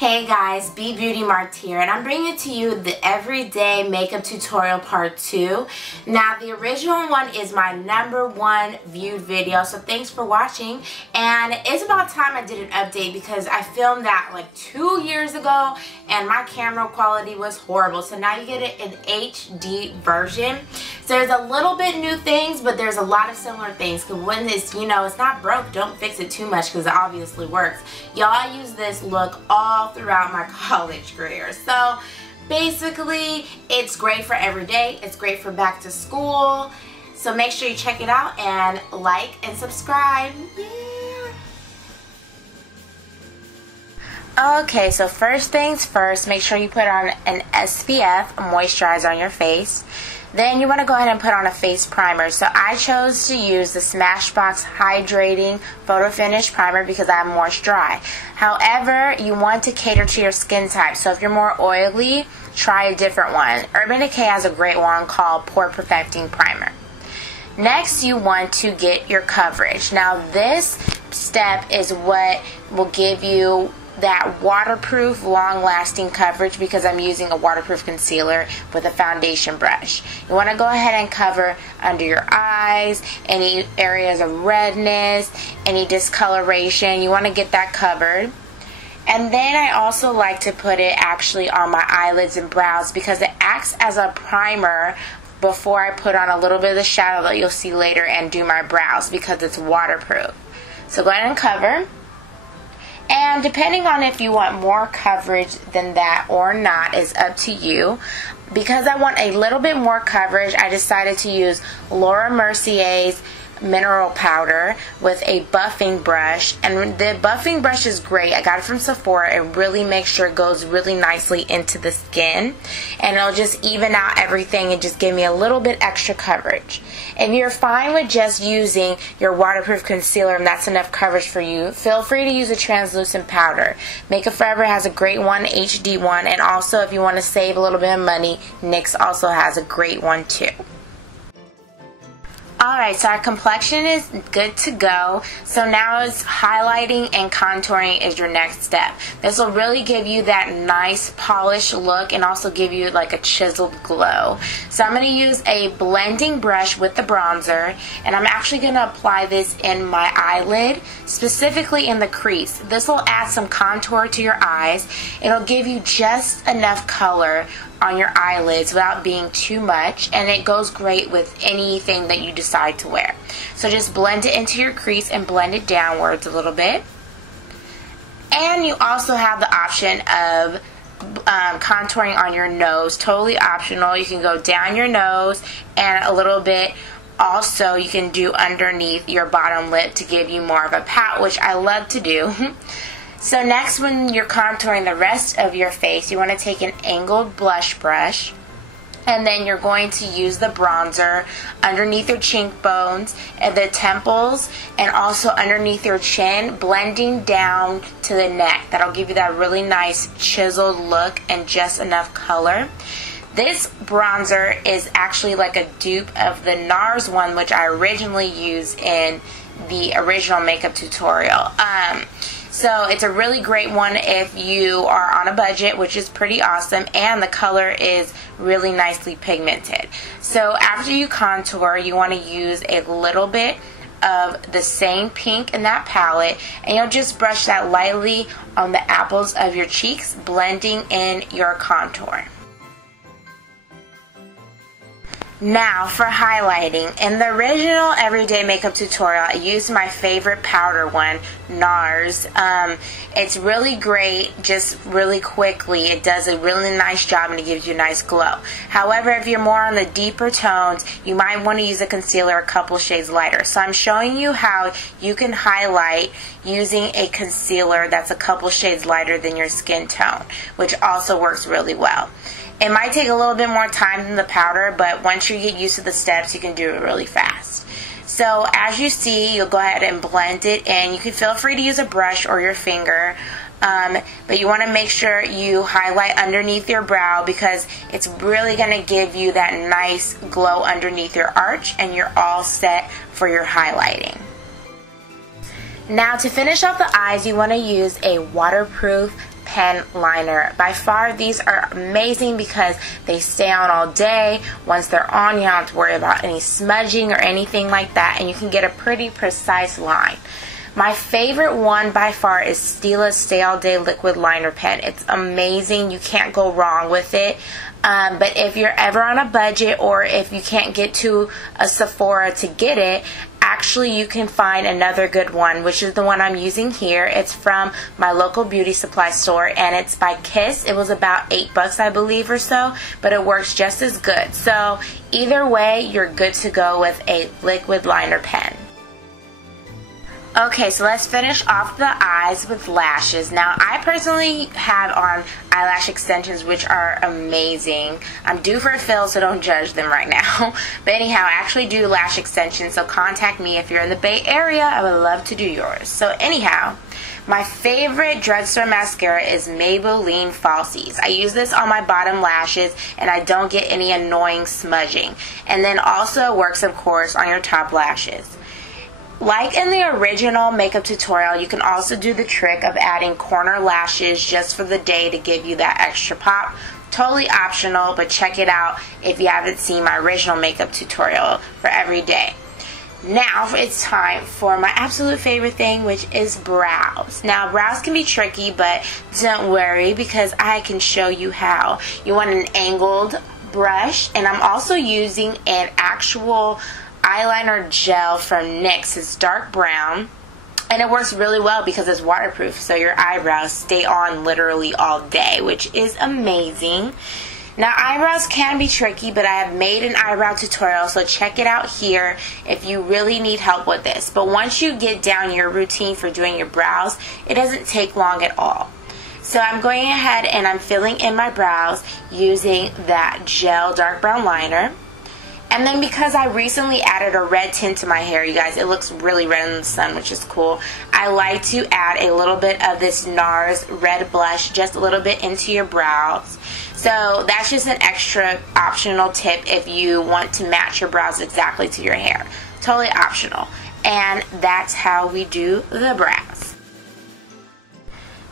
Hey guys, B Beauty Marked here, and I'm bringing to you the everyday makeup tutorial part 2. Now the original one is my #1 viewed video, so thanks for watching. And it's about time I did an update because I filmed that like 2 years ago and my camera quality was horrible. So now you get it in HD version. So there's a little bit new things, but there's a lot of similar things. Because when it's, it's not broke, don't fix it too much because it obviously works. Y'all, I use this look all throughout my college career. So basically, it's great for every day. It's great for back to school. So make sure you check it out and like and subscribe. Yeah. Okay, so first things first, make sure you put on an SPF, a moisturizer on your face. Then you want to go ahead and put on a face primer. So I chose to use the Smashbox Hydrating PhotoFinish Primer because I'm more dry. However, you want to cater to your skin type. So if you're more oily, try a different one. Urban Decay has a great one called Pore Perfecting Primer. Next, you want to get your coverage. Now this step is what will give you that waterproof, long-lasting coverage because I'm using a waterproof concealer with a foundation brush. You want to go ahead and cover under your eyes, any areas of redness, any discoloration. You want to get that covered. And then I also like to put it actually on my eyelids and brows because it acts as a primer before I put on a little bit of the shadow that you'll see later and do my brows because it's waterproof. So go ahead and cover. And depending on if you want more coverage than that or not is up to you. Because I want a little bit more coverage, I decided to use Laura Mercier's mineral powder with a buffing brush. And the buffing brush is great. I got it from Sephora. It really makes sure it goes really nicely into the skin. And it'll just even out everything and just give me a little bit extra coverage. If you're fine with just using your waterproof concealer and that's enough coverage for you, feel free to use a translucent powder. Makeup Forever has a great one, HD one, and also if you want to save a little bit of money, NYX also has a great one too. Alright, so our complexion is good to go. So now it's highlighting and contouring is your next step. This will really give you that nice polished look and also give you like a chiseled glow. So I'm going to use a blending brush with the bronzer, and I'm actually going to apply this in my eyelid, specifically in the crease. This will add some contour to your eyes. It'll give you just enough color on your eyelids without being too much, and it goes great with anything that you decide to wear. So just blend it into your crease and blend it downwards a little bit. And you also have the option of contouring on your nose, totally optional. You can go down your nose and a little bit. Also, you can do underneath your bottom lip to give you more of a pout, which I love to do. So next, when you're contouring the rest of your face, you want to take an angled blush brush, and then you're going to use the bronzer underneath your cheekbones and the temples and also underneath your chin, blending down to the neck. That'll give you that really nice chiseled look and just enough color. This bronzer is actually like a dupe of the Nars one, which I originally used in the original makeup tutorial. So it's a really great one if you are on a budget, which is pretty awesome, and the color is really nicely pigmented. So after you contour, you want to use a little bit of the same pink in that palette, and you'll just brush that lightly on the apples of your cheeks, blending in your contour. Now for highlighting. In the original everyday makeup tutorial, I used my favorite powder one, Nars. It's really great, just really quickly. It does a really nice job and it gives you a nice glow. However, if you're more on the deeper tones, you might want to use a concealer a couple shades lighter. So I'm showing you how you can highlight using a concealer that's a couple shades lighter than your skin tone, which also works really well. It might take a little bit more time than the powder, but once you get used to the steps, you can do it really fast. So as you see, you'll go ahead and blend it in. You can feel free to use a brush or your finger, but you want to make sure you highlight underneath your brow because it's really going to give you that nice glow underneath your arch, and you're all set for your highlighting. Now to finish off the eyes, you want to use a waterproof pen liner. By far, these are amazing because they stay on all day. Once they're on, you don't have to worry about any smudging or anything like that, and you can get a pretty precise line. My favorite one by far is Stila's Stay All Day Liquid Liner Pen. It's amazing. You can't go wrong with it. But if you're ever on a budget, or if you can't get to a Sephora to get it, actually you can find another good one, which is the one I'm using here. It's from my local beauty supply store, and it's by Kiss. It was about $8, I believe, or so, but it works just as good. So either way, you're good to go with a liquid liner pen. Okay, so let's finish off the eyes with lashes. Now, I personally have on eyelash extensions, which are amazing. I'm due for a fill, so don't judge them right now. But anyhow, I actually do lash extensions, so contact me if you're in the Bay Area. I would love to do yours. So anyhow, my favorite drugstore mascara is Maybelline Falsies. I use this on my bottom lashes, and I don't get any annoying smudging. And then also works, of course, on your top lashes. Like in the original makeup tutorial, you can also do the trick of adding corner lashes just for the day to give you that extra pop. Totally optional, but check it out if you haven't seen my original makeup tutorial for every day. Now it's time for my absolute favorite thing, which is brows. Now, brows can be tricky, but don't worry because I can show you how. You want an angled brush, and I'm also using an actual eyeliner gel from NYX. It's dark brown, and it works really well because it's waterproof, so your eyebrows stay on literally all day, which is amazing. Now, eyebrows can be tricky, but I have made an eyebrow tutorial, so check it out here if you really need help with this. But once you get down your routine for doing your brows, it doesn't take long at all. So I'm going ahead and I'm filling in my brows using that gel dark brown liner. And then because I recently added a red tint to my hair, you guys, it looks really red in the sun, which is cool. I like to add a little bit of this Nars red blush, just a little bit into your brows. So that's just an extra optional tip if you want to match your brows exactly to your hair. Totally optional. And that's how we do the brows.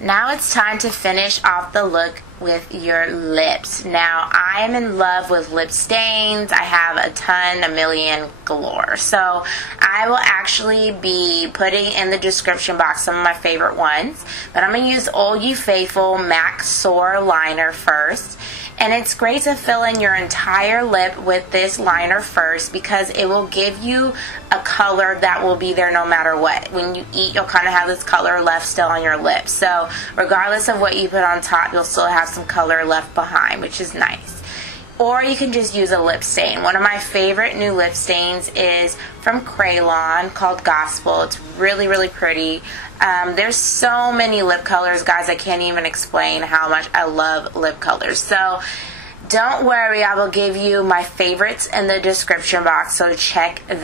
Now it's time to finish off the look with your lips. Now, I am in love with lip stains. I have a million galore. So I will actually be putting in the description box some of my favorite ones. But I'm going to use Old You Faithful MAC Soar Liner first. And it's great to fill in your entire lip with this liner first because it will give you a color that will be there no matter what. When you eat, you'll kind of have this color left still on your lips. So regardless of what you put on top, you'll still have some color left behind, which is nice. Or you can just use a lip stain. One of my favorite new lip stains is from Crayon called Gospel. It's really, really pretty. There's so many lip colors, guys. I can't even explain how much I love lip colors. So don't worry, I will give you my favorites in the description box, so check that